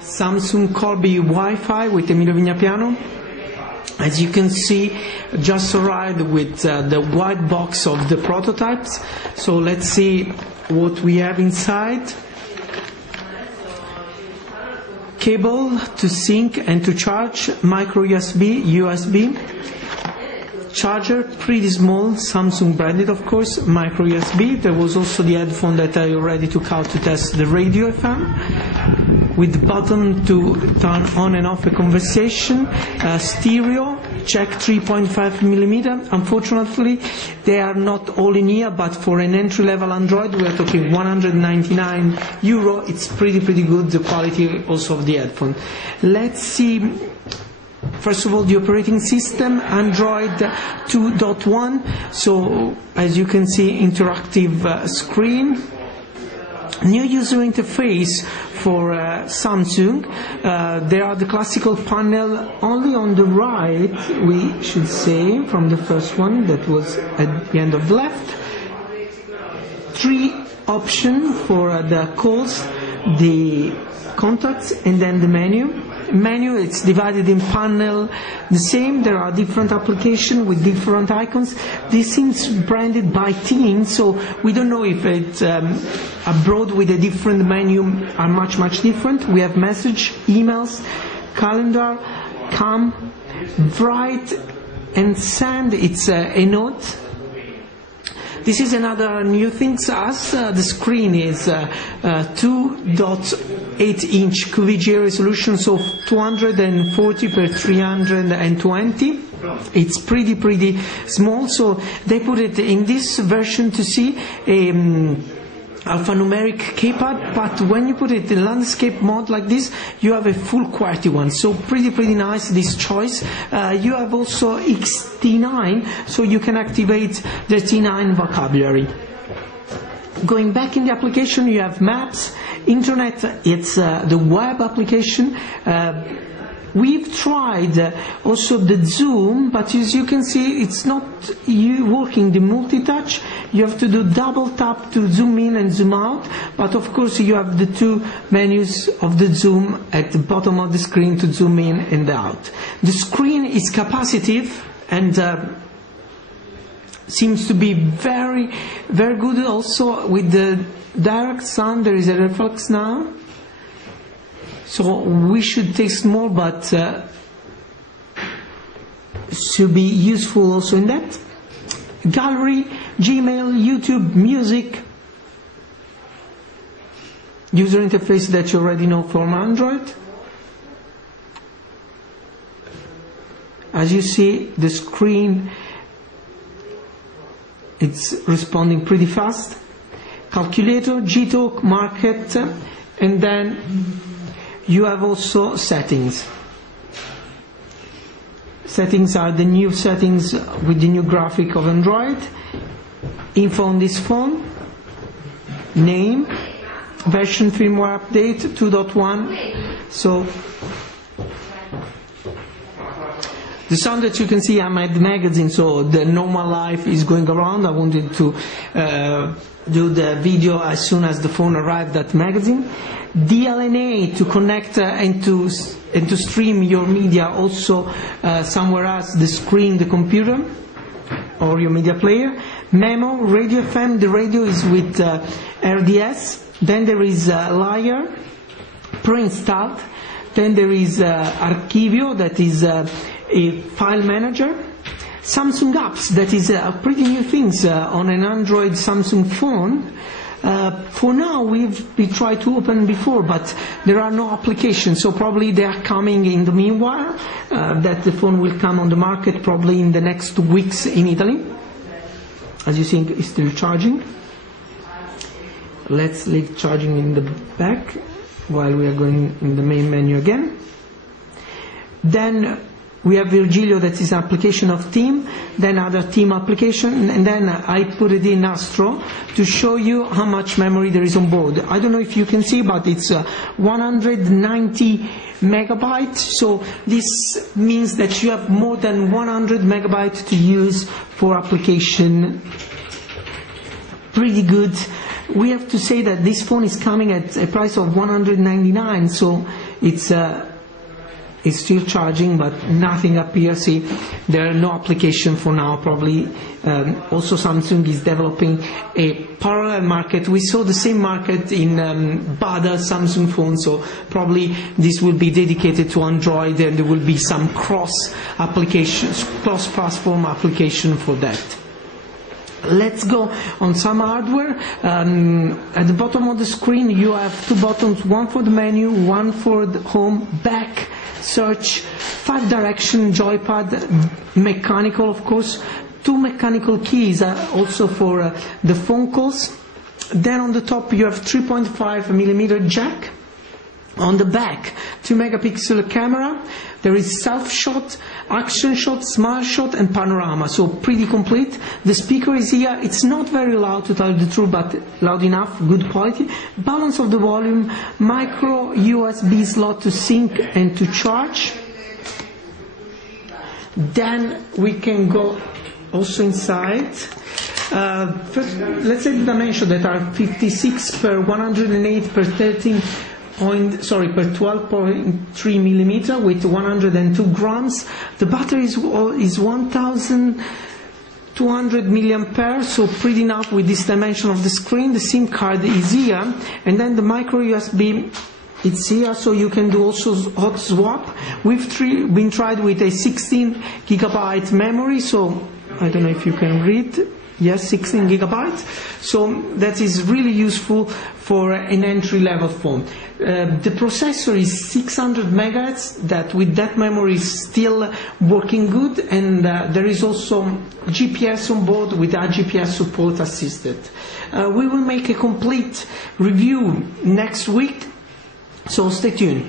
Samsung Corby Wi-Fi with Emilio Vignapiano. As you can see, just arrived with the white box of the prototypes. So let's see what we have inside. Cable to sync and to charge, micro USB, charger, pretty small, Samsung branded of course, micro USB. There was also the headphone that I already took out to test the radio FM, with the button to turn on and off a conversation, stereo, jack 3.5mm. Unfortunately, they are not all in here, but for an entry-level Android, we are talking €199. It's pretty good, the quality also of the headphone. Let's see, first of all, the operating system, Android 2.1. So, as you can see, interactive screen. New user interface for Samsung. There are the classical panel only on the right, we should say, from the first one that was at the end of the left. 3 options for the calls, the contacts, and then the menu. It's divided in panel the same. There are different applications with different icons. This seems branded by team, so we don't know if it's abroad with a different menu are much different. We have message, emails, calendar, cam, write and send. It's a note. This is another new thing to us. The screen is 2.8-inch QVGA resolution, so 240 by 320. It's pretty small, so they put it in this version to see alphanumeric keypad, but when you put it in landscape mode like this, you have a full QWERTY one. So pretty nice, this choice. You have also XT9, so you can activate the T9 vocabulary. Going back in the application, you have maps, internet, it's the web application. We've tried also the zoom, but as you can see, it's not working the multi-touch. You have to do double tap to zoom in and zoom out, but of course you have the 2 menus of the zoom at the bottom of the screen to zoom in and out. The screen is capacitive and seems to be very good also with the direct sound. There is a reflex now. So we should taste more, but should be useful also in that. Gallery, Gmail, YouTube, music. User interface that you already know from Android. As you see, the screen, it's responding pretty fast. Calculator, Gtalk, market, and then you have also settings. Settings are the new settings with the new graphic of Android. Info on this phone. Name. Version firmware update 2.1. So the sound that you can see, I'm at the magazine, so the normal life is going around. I wanted to do the video as soon as the phone arrived at the magazine. DLNA to connect and to stream your media also somewhere else, the screen, the computer, or your media player. Memo, radio FM, the radio is with RDS. Then there is Lyre, pre-installed. Then there is Archivio, that is a file manager. Samsung Apps, that is a pretty new things on an Android Samsung phone. For now, we tried to open before, but there are no applications, so probably they are coming in the meanwhile, that the phone will come on the market probably in the next weeks in Italy. As you see, it's still charging. Let's leave charging in the back while we are going in the main menu again. Then we have Virgilio, that is an application of Team, then other Team application, and then I put it in Astro to show you how much memory there is on board. I don't know if you can see, but it's 190 megabytes, so this means that you have more than 100 megabytes to use for application. Pretty good. We have to say that this phone is coming at a price of $199, so it's still charging, but nothing appears. See, there are no application for now. Probably also Samsung is developing a parallel market. We saw the same market in other Samsung phones, so probably this will be dedicated to Android, and there will be some cross applications, cross-platform application for that. Let's go on some hardware. At the bottom of the screen you have two buttons, one for the menu, one for the home, back, search, 5-direction joypad, mechanical of course, 2 mechanical keys also for the phone calls. Then on the top you have 3.5mm jack. On the back, 2-megapixel camera. There is self-shot, action shot, smart shot, and panorama, so pretty complete. The speaker is here. It's not very loud, to tell you the truth, but loud enough, good quality. Balance of the volume, micro USB slot to sync and to charge. Then we can go also inside. First, let's say the dimensions that are 56 per 108 per 13. Per 12.3 millimeter with 102 grams. The battery is 1,200 milliampere, so pretty enough with this dimension of the screen. The SIM card is here, and then the micro USB, it's here, so you can do also hot swap. We've been tried with a 16 gigabyte memory, so I don't know if you can read. Yes, 16 gigabytes. So that is really useful for an entry-level phone. The processor is 600 megahertz. That with that memory is still working good, and there is also GPS on board with our GPS support assisted. We will make a complete review next week, so stay tuned.